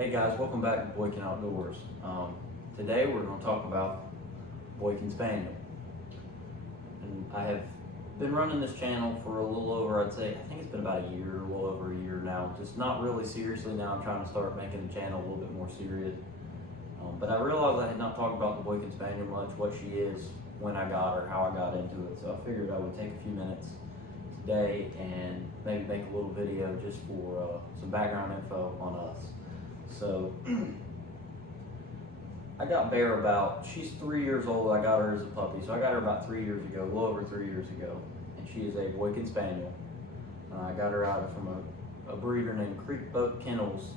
Hey guys, welcome back to Boykin Outdoors. Today we're going to talk about Boykin Spaniel. And I have been running this channel for a little over, I think it's been about a year, a little over a year now. Just not really seriously now. I'm trying to start making the channel a little bit more serious. But I realized I had not talked about the Boykin Spaniel much, what she is, when I got her, how I got into it. So I figured I would take a few minutes today and maybe make a little video just for some background info on us. So I got Bear she's 3 years old. I got her as a puppy, so I got her about 3 years ago, a little over 3 years ago, and she is a Boykin Spaniel. I got her out from a breeder named Creek Boat Kennels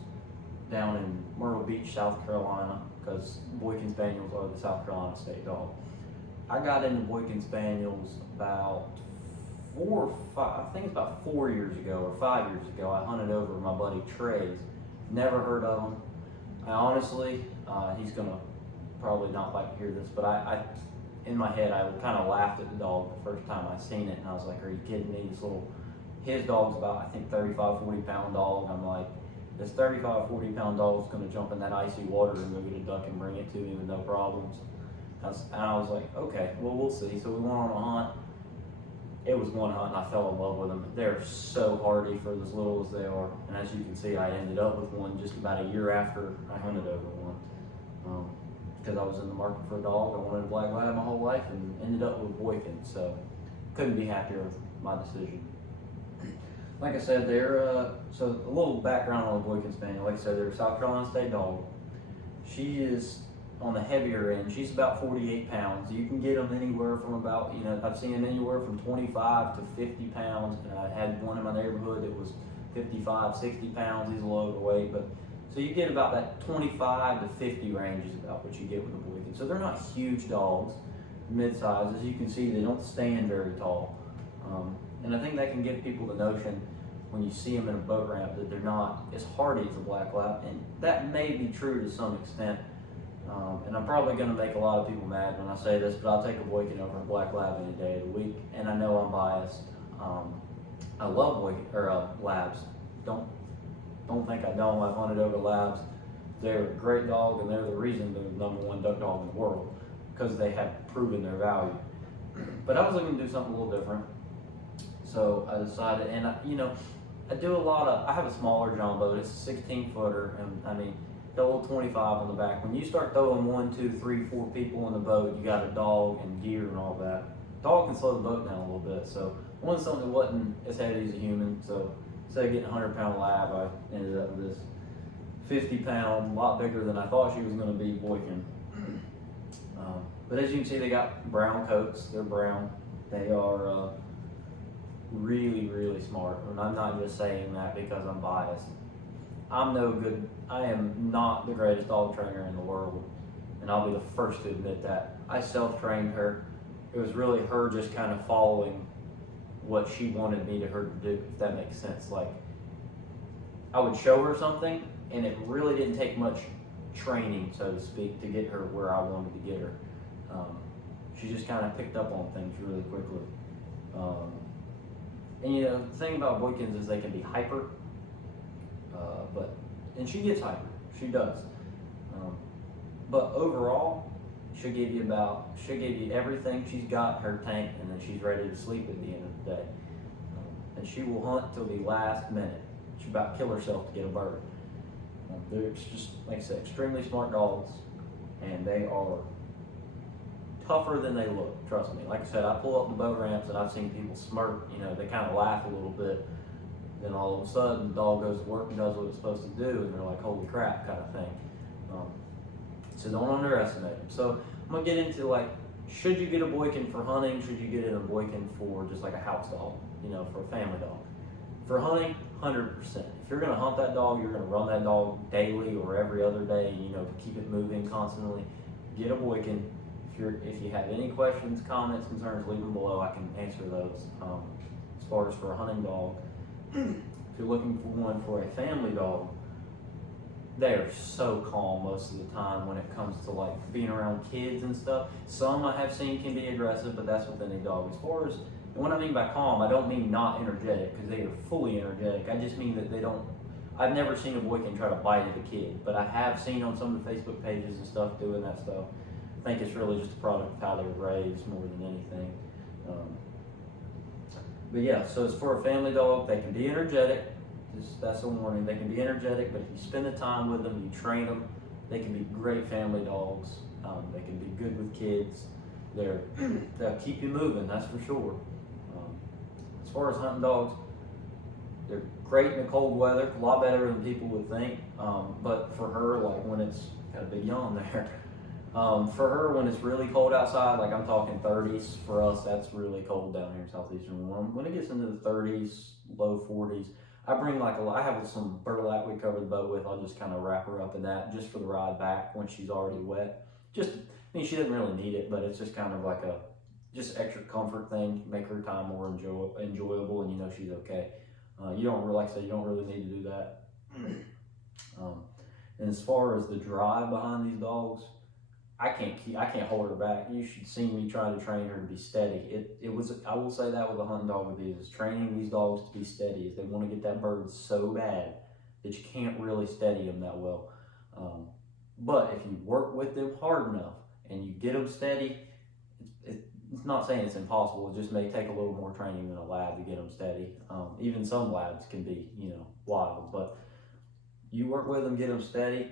down in Myrtle Beach, South Carolina, because Boykin Spaniels are the South Carolina state dog. I got into Boykin Spaniels about 4 years ago or 5 years ago. I hunted over my buddy Trey's. Never heard of him. I honestly, he's gonna probably not like to hear this, but I in my head, I kind of laughed at the dog the first time I seen it, and I was like, are you kidding me? His dog's about, I think, 35, 40 pound dog. I'm like, this 35, 40 pound dog is gonna jump in that icy water and go get a duck and bring it to me with no problems. And I was like, okay, well, we'll see. So we went on a hunt. It was one hunt and I fell in love with them. They're so hardy for as little as they are. And as you can see, I ended up with one just about a year after I hunted over one. Because I was in the market for a dog. I wanted a black lab my whole life and ended up with Boykin. So couldn't be happier with my decision. Like I said, so a little background on the Boykin Spaniel. Like I said, they're a South Carolina state dog. She is on the heavier end. She's about 48 pounds. You can get them anywhere from about, I've seen them anywhere from 25 to 50 pounds. And I had one in my neighborhood that was 55, 60 pounds. He's a little overweight, but so you get about that 25 to 50 range is about what you get with a Boykin. So they're not huge dogs, mid-size. As you can see, they don't stand very tall. And I think that can give people the notion when you see them in a boat ramp that they're not as hardy as a black lab. And that may be true to some extent. And I'm probably going to make a lot of people mad when I say this, but I'll take a Boykin over a black lab any day of the week. And I know I'm biased. I love Boykin labs. Don't think I don't. I've hunted over labs. They're a great dog, and they're the reason they're the #1 duck dog in the world because they have proven their value. But I was looking to do something a little different, so I decided. And I do a lot of. I have a smaller John boat. It's a 16 footer, and I mean. Got a little 25 on the back. When you start throwing 1, 2, 3, 4 people in the boat, you got a dog and gear and all that. Dog can slow the boat down a little bit. So I wanted something that wasn't as heavy as a human. So instead of getting a 100-pound lab, I ended up with this 50-pound, a lot bigger than I thought she was going to be, Boykin. But as you can see, they got brown coats. They're brown. They are really, really smart. And I'm not just saying that because I'm biased. I am not the greatest dog trainer in the world, and I'll be the first to admit that. I self-trained her. It was really her just kind of following what she wanted her to do, if that makes sense. Like, I would show her something, and it really didn't take much training, so to speak, to get her where I wanted to get her. She just kind of picked up on things really quickly. And the thing about Boykins is they can be hyper. And she gets hyper, she does. But overall, she'll give you everything. She's got her tank, and then she's ready to sleep at the end of the day. And she will hunt till the last minute. She'll about kill herself to get a bird. They're just, like I said, extremely smart dogs, and they are tougher than they look, trust me. Like I said, I pull up the boat ramps and I've seen people smirk, they kind of laugh a little bit. Then all of a sudden, the dog goes to work and does what it's supposed to do, and they're like, holy crap, kind of thing. So don't underestimate them. So I'm going to get into, should you get a Boykin for hunting? Should you get a Boykin for just like a house dog, for a family dog? For hunting, 100%. If you're going to hunt that dog, you're going to run that dog daily or every other day, to keep it moving constantly, get a Boykin. If you have any questions, comments, concerns, leave them below. I can answer those. As far as for a hunting dog, if you're looking for one for a family dog, they are so calm most of the time when it comes to being around kids and stuff. Some I have seen can be aggressive, but that's with any dog. As far as, and what I mean by calm, I don't mean not energetic, because they are fully energetic. I just mean that they don't I've never seen a Boykin try to bite at a kid, but I have seen on some of the Facebook pages and stuff doing that stuff. I think it's really just a product of how they were raised more than anything. But yeah, so it's for a family dog. They can be energetic. That's a warning. They can be energetic, but if you spend the time with them, you train them, they can be great family dogs. They can be good with kids. They'll keep you moving, that's for sure. As far as hunting dogs, they're great in the cold weather, a lot better than people would think. But for her, like when it's got a big yawn there. For her, when it's really cold outside, like I'm talking 30s, for us, that's really cold down here in southeastern warm. When it gets into the 30s, low 40s, I bring like I have some burlap we cover the boat with. I'll just kind of wrap her up in that just for the ride back when she's already wet. I mean, she doesn't really need it, but it's just kind of like just extra comfort thing, make her time more enjoyable, and you know she's okay. You don't really, like I said, you don't really need to do that. And as far as the drive behind these dogs, I can't hold her back. You should see me trying to train her to be steady. I will say that with a hunting dog with these, is training these dogs to be steady. Is they want to get that bird so bad that you can't really steady them that well. But if you work with them hard enough and you get them steady, it's not saying it's impossible. It just may take a little more training than a lab to get them steady. Even some labs can be, wild, but you work with them, get them steady,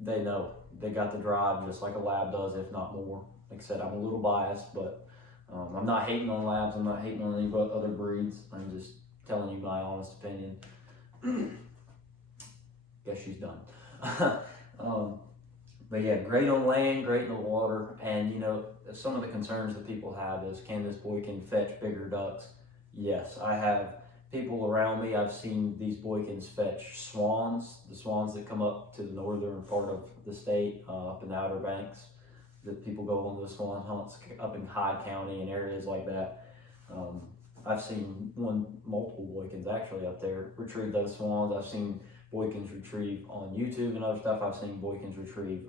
they know. They got the drive just like a lab does, if not more. Like I said, I'm a little biased, but I'm not hating on labs. I'm not hating on any other breeds. I'm just telling you my honest opinion. Guess she's done. But yeah, great on land, great in the water. And some of the concerns that people have is, can this Boykin fetch bigger ducks? Yes, I have people around me. I've seen these Boykins fetch swans, the swans that come up to the northern part of the state, up in the Outer Banks, that people go on those swan hunts up in Hyde County and areas like that. I've seen multiple Boykins actually up there retrieve those swans. I've seen Boykins retrieve on YouTube and other stuff. I've seen Boykins retrieve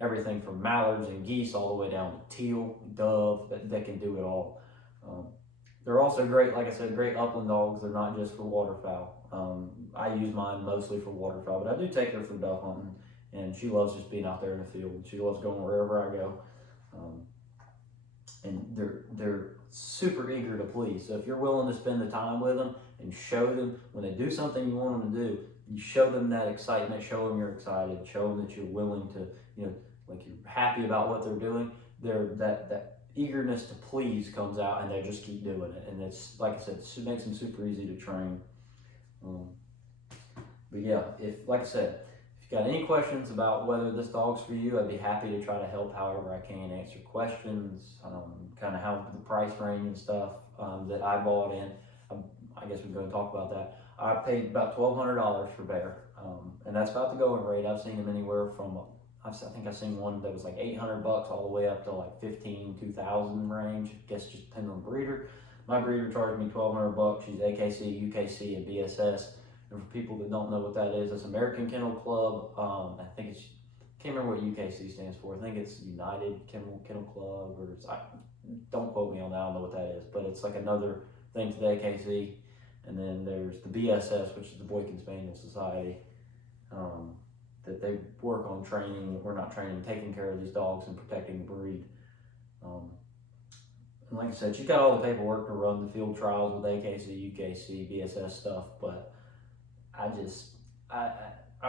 everything from mallards and geese all the way down to teal, dove, that can do it all. They're also great, like I said, great upland dogs. They're not just for waterfowl. I use mine mostly for waterfowl, but I do take her for duck hunting, and she loves just being out there in the field. She loves going wherever I go. And they're super eager to please. So if you're willing to spend the time with them and show them when they do something you want them to do, you show them that excitement, show them you're excited, show them that you're willing to, like you're happy about what they're doing. That eagerness to please comes out, and they just keep doing it. And it's, like I said, it makes them super easy to train. But yeah, like I said, if you got any questions about whether this dog's for you, I'd be happy to try to help however I can, answer questions, kind of how the price range and stuff that I bought in. I guess we're going to talk about that. I paid about $1,200 for Bear, and that's about the going rate. I've seen them anywhere from, I think I've seen one that was like $800 all the way up to like 15, 2,000 range. I guess just depending on the breeder. My breeder charged me $1,200. She's AKC, UKC, and BSS. And for people that don't know what that is, it's American Kennel Club. I can't remember what UKC stands for. I think it's United Kennel Club, or don't quote me on that. I don't know what that is, but it's like another thing to the AKC. And then there's the BSS, which is the Boykin Spaniel Society, that they work on training. We're not training, taking care of these dogs and protecting the breed. And like I said, she's got all the paperwork to run the field trials with AKC, UKC, BSS stuff, but I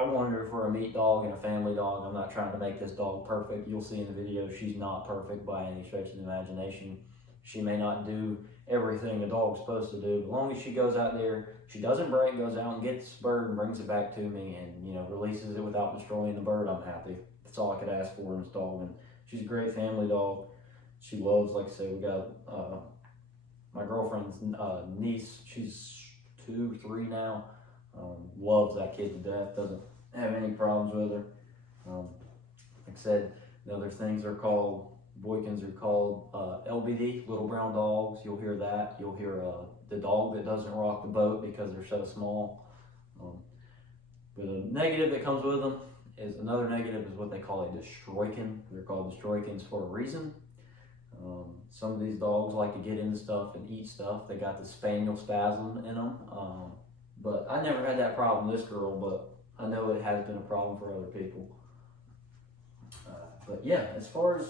wanted her for a meat dog and a family dog. I'm not trying to make this dog perfect. You'll see in the video, she's not perfect by any stretch of the imagination. She may not do everything a dog's supposed to do. As long as she goes out there, she doesn't break, goes out and gets the bird and brings it back to me, and releases it without destroying the bird, I'm happy. That's all I could ask for in this dog. And she's a great family dog. She loves, like I said, we got my girlfriend's niece. She's 2, 3 now. Loves that kid to death. Doesn't have any problems with her. Like I said, the other things are called, Boykins are called LBD, little brown dogs. You'll hear that. You'll hear the dog that doesn't rock the boat because they're so small. But a negative that comes with them is, another negative is what they call a destroykin. They're called destroykins for a reason. Some of these dogs like to get into stuff and eat stuff. They got the spaniel spasm in them. But I never had that problem with this girl, but I know it has been a problem for other people. But yeah, as far as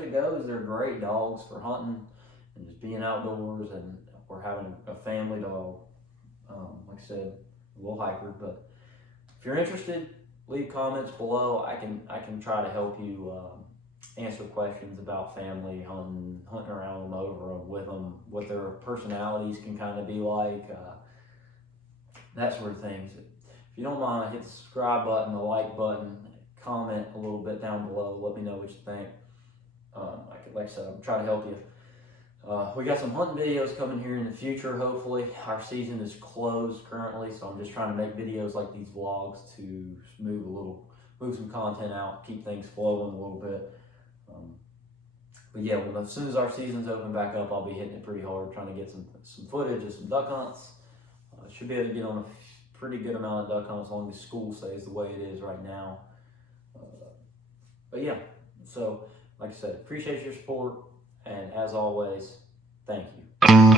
it goes, they're great dogs for hunting and just being outdoors, and we're having a family dog. Like I said, a little hiker. But if you're interested, leave comments below. I can try to help you answer questions about family, hunting around them, over them, with them, what their personalities can kind of be like, that sort of things. If you don't mind, hit the subscribe button, the like button, comment a little bit down below. Let me know what you think. Like I said, I'm trying to help you. We got some hunting videos coming here in the future, hopefully. Our season is closed currently, so I'm just trying to make videos like these vlogs to move some content out, keep things flowing a little bit. But yeah, as soon as our season's open back up, I'll be hitting it pretty hard, trying to get some footage of some duck hunts. Should be able to get on a pretty good amount of duck hunts as long as school stays the way it is right now. But yeah, so like I said, appreciate your support, and as always, thank you.